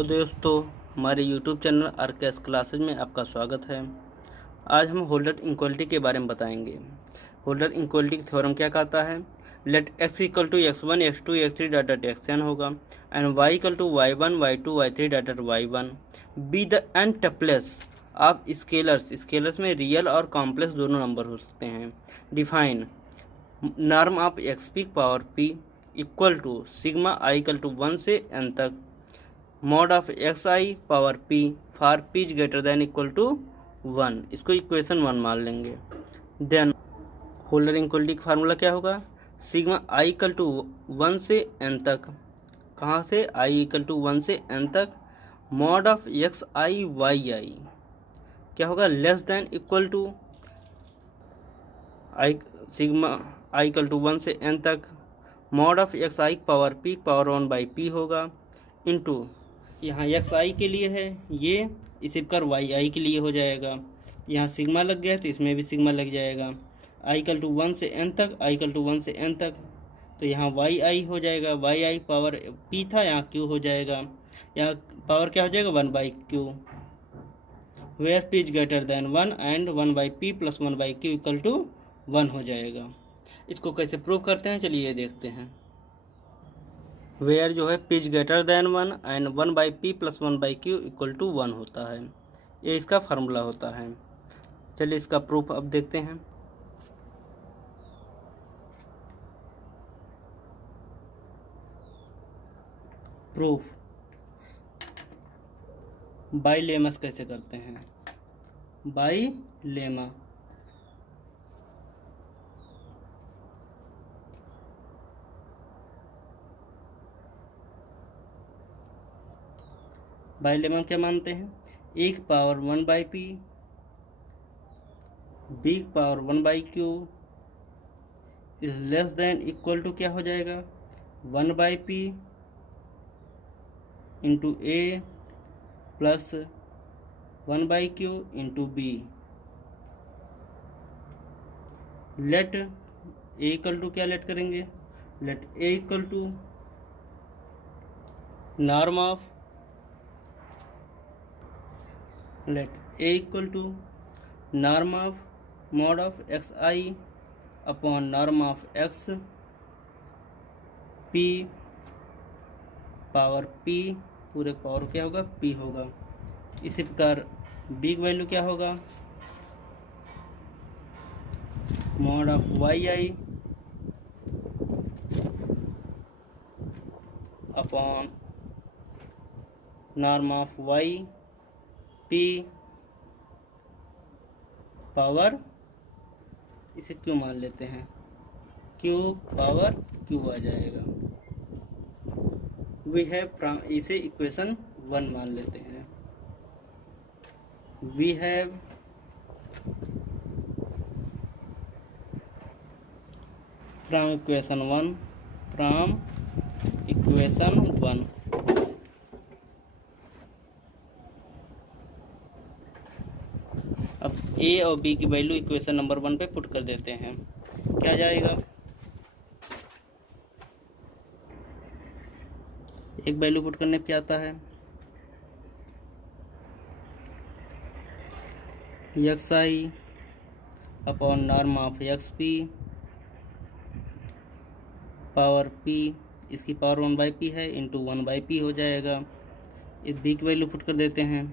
तो दोस्तों, हमारे YouTube चैनल आरकेएस क्लासेज में आपका स्वागत है। आज हम होल्डर इनक्वालिटी के बारे में बताएंगे। होल्डर इनक्वालिटी की थ्योरम क्या कहता है? Let x equal to x1 x2 x3 डाटा xn होगा and y equal to y1 y2 y3 डाटा y1 be the N tuples of scalars में रियल और कॉम्प्लेक्स दोनों नंबर हो सकते हैं। डिफाइन नॉर्म ऑफ एक्स पीक power p equal to sigma i equal to 1 से n तक mod of x I power P for P is greater than equal to 1। इसको इक्वेशन 1 मान लेंगे। देन होल्डर इनक्वालिटी का फार्मूला क्या होगा? Sigma i equal to 1 से n तक, कहाँ से? आई इक्वल टू 1 से n तक mod of x i y i क्या होगा? Less than equal to i sigma i equal to 1 से n तक mod of x I power p power 1 by p होगा इंटू यहाँ एक्स आई के लिए है ये, इसी प्रकार वाई आई के लिए हो जाएगा। यहाँ सिग्मा लग गया है तो इसमें भी सिग्मा लग जाएगा। आई इक्वल टू 1 से n तक, आई इक्वल टू 1 से n तक, तो यहाँ वाई आई हो जाएगा। वाई आई पावर p था, यहाँ q हो जाएगा। यहाँ पावर क्या हो जाएगा? 1 by q, where p is greater than 1 and 1 by p plus 1 by q equal to 1 हो जाएगा। इसको कैसे प्रूव करते हैं, चलिए देखते हैं। वेयर जो है p is greater than 1 and 1 by p plus 1 by q equal to 1 होता है। ये इसका फार्मूला होता है। चलिए इसका प्रूफ अब देखते हैं। प्रूफ बाई लेमस कैसे करते हैं? बाई लेमा बाई लेमा क्या मानते हैं? ए की पावर 1 बाई पी, बी की power 1 by q is less than equal to क्या हो जाएगा? 1 by p into a plus 1 by q into b. Let a equal to क्या लेट करेंगे? Let a equal to norm of, let a equal to norm of mod of x i upon norm of x p power p, पूरे power क्या होगा? P होगा। इसी प्रकार B की value क्या होगा? Mod of y i upon norm of y p power, इसे क्यों मान लेते हैं? क्यू पावर क्यू आ जाएगा। वी हैव, इसे इक्वेशन 1 मान लेते हैं। We have from equation 1, from equation 1 अब ए और बी की वैल्यू इक्वेशन नंबर 1 पे पुट कर देते हैं। क्या जाएगा? एक वैल्यू पुट करने पे क्या आता है? X i upon norm of x p power P, इसकी पावर 1 बाई पी है इंटू 1 बाई पी हो जाएगा। इस बी की वैल्यू पुट कर देते हैं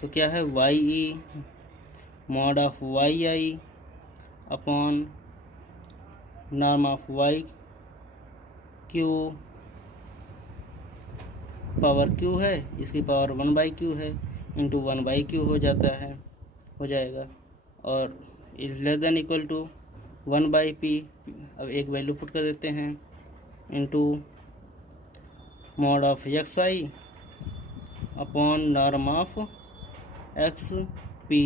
तो क्या है? Y e mod of y i upon norm of y q power q है, इसकी पावर 1 बाई क्यू है इंटू 1 बाई क्यू हो जाता है, हो जाएगा। और is less than equal to 1 by p. अब एक वैल्यू पुट कर देते हैं into mod of x i upon norm of x p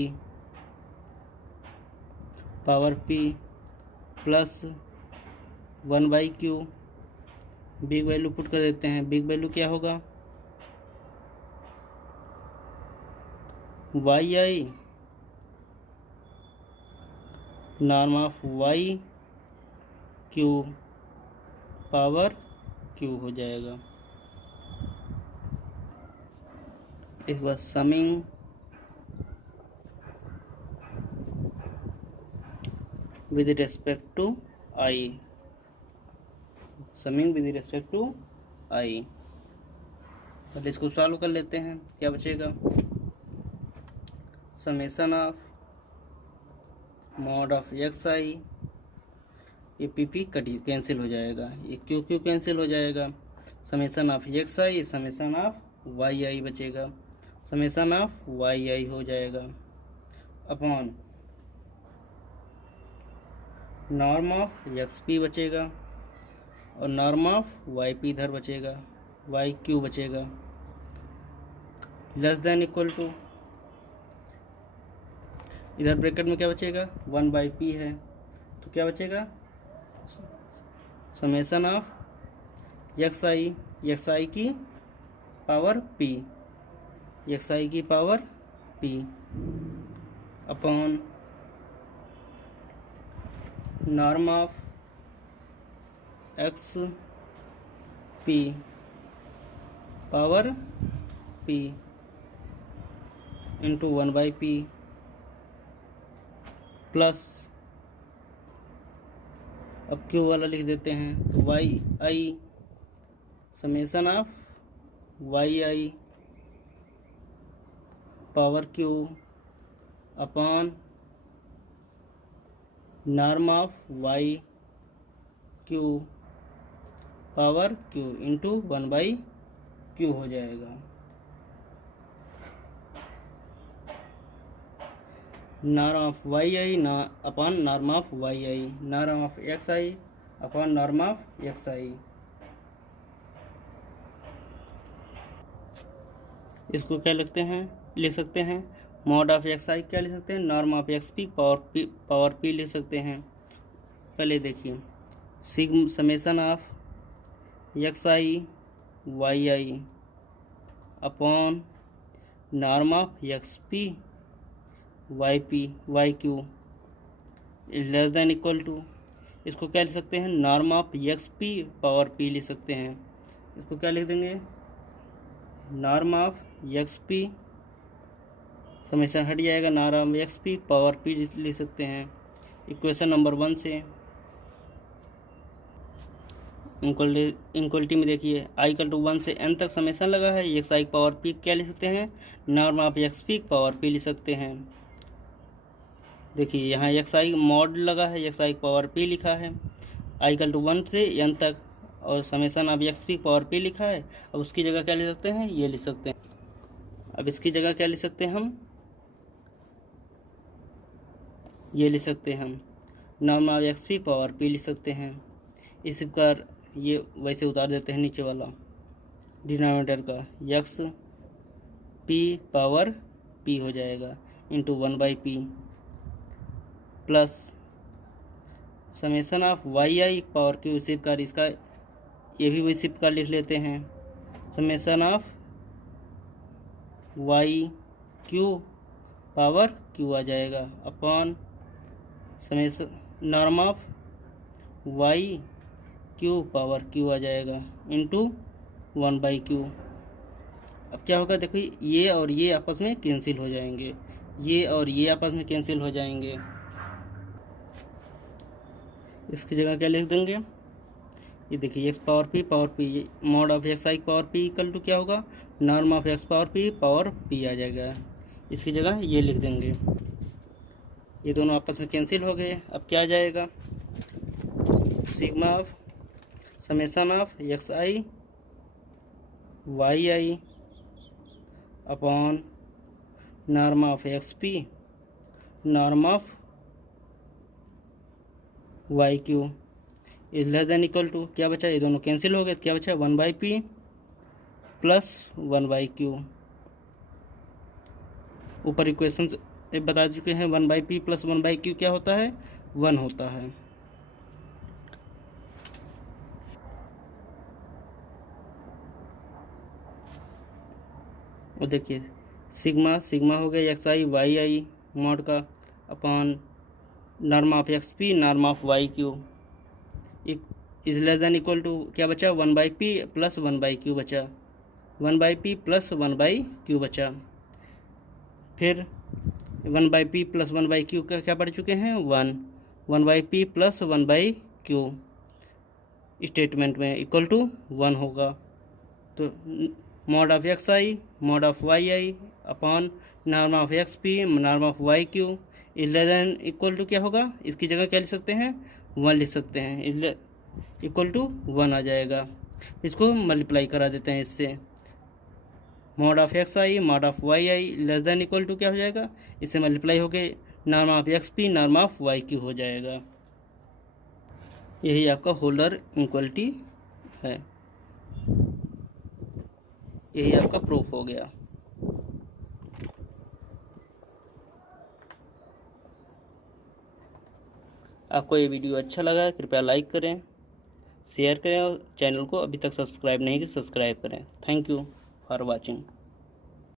power p plus 1 by q. Big value put कर देते हैं। बिग वैल्यू क्या होगा? Y i norm of y q power q हो जाएगा। इसके बाद summing with respect to i, summing with respect to i. पहले इसको सॉल्व कर लेते हैं। क्या बचेगा, summation of mod of x i, ये पी पी कटी कैंसिल हो जाएगा, ये क्यू क्यू कैंसिल हो जाएगा। Summation of x i, summation of y i बचेगा, समेसन ऑफ वाई आई हो जाएगा upon norm of x p बचेगा और नॉर्म ऑफ वाई पी इधर बचेगा, वाई क्यू बचेगा, लेस देन इक्वल टू, इधर ब्रैकेट में क्या बचेगा 1/p है, तो क्या बचेगा समेसन ऑफ एक्स आई की पावर p, एक्स आई की power p upon norm of x p power p into 1/p plus, अब क्यू वाला लिख देते हैं, तो y i summation of y i power q upon norm of y q power q into 1/q हो जाएगा। Norm of y i ना upon norm of y i, norm of x i upon norm of x i. इसको क्या लिख सकते हैं mod of x आई, क्या लिख सकते हैं norm of x p power p लिख सकते हैं। पहले देखिए sigma summation of x i y i upon norm of x p y q less than equal to, इसको क्या लिख सकते हैं norm of x p power p लिख सकते हैं। इसको क्या लिख देंगे norm of x p, summation हट जाएगा, norm x p power p लिख सकते हैं इक्वेशन नंबर 1 से। इक्वलिटी में देखिए आई इक्वल टू 1 से n तक समेसन लगा है, एक्स आई पावर पी क्या लिख सकते हैं norm of x p power p लिख सकते हैं। देखिए यहाँ एक्स आई मॉड लगा है, एक्स आई पावर पी लिखा है, आई इक्वल टू 1 से n तक और summation of x p power P लिखा है। अब उसकी जगह क्या लिख सकते हैं ये लिख सकते हैं। अब इसकी जगह क्या लिख सकते हैं हम ये लिख सकते हैं हम norm of x p power p लिख सकते हैं। इस प्रकार ये वैसे उतार देते हैं नीचे वाला डिनोमिनेटर का, एक्स पी पावर पी हो जाएगा into 1/p plus summation of y i power q, इसी प्रकार इसका ये भी इसी प्रकार लिख लेते हैं summation of y q power q आ जाएगा upon summation norm of y q power q आ जाएगा इंटू 1/q। अब क्या होगा देखो ये और ये आपस में कैंसिल हो जाएंगे, ये और ये आपस में कैंसिल हो जाएंगे। इसकी जगह क्या लिख देंगे ये देखिए x power p mod of x I power p equal to क्या होगा norm of x power p आ जाएगा। इसकी जगह ये लिख देंगे, ये दोनों आपस में कैंसिल हो गए। अब क्या आ जाएगा sigma of summation of x i y i upon norm of x p norm of y q is less than equal to, क्या बचा ये दोनों कैंसिल हो गए, क्या बचा 1/p प्लस 1/q। ऊपर इक्वेशन बता चुके हैं 1/p प्लस 1/q क्या होता है 1 होता है। और देखिए सिग्मा हो गया x i y i mod का upon norm of x p norm of y q is less than equal to क्या बचा 1/p प्लस 1/q बचा 1/p प्लस 1/q बचा। फिर 1/p प्लस 1/q का क्या पढ़ चुके हैं 1/p प्लस 1/q स्टेटमेंट में इक्वल टू 1 होगा। तो mod of x i mod of y i upon norm of x p norm of y q less than equal to क्या होगा, इसकी जगह क्या लिख सकते हैं 1 लिख सकते हैं, इक्वल टू 1 आ जाएगा। इसको मल्टीप्लाई करा देते हैं इससे, mod of x i mod of y i less than equal to क्या हो जाएगा, इससे मल्टीप्लाई होके norm of x p norm of y q हो जाएगा। यही आपका होल्डर इक्वलिटी है, यही आपका प्रूफ हो गया। आपको ये वीडियो अच्छा लगा है कृपया लाइक करें, शेयर करें और चैनल को अभी तक सब्सक्राइब नहीं किया सब्सक्राइब करें। Thank you for watching.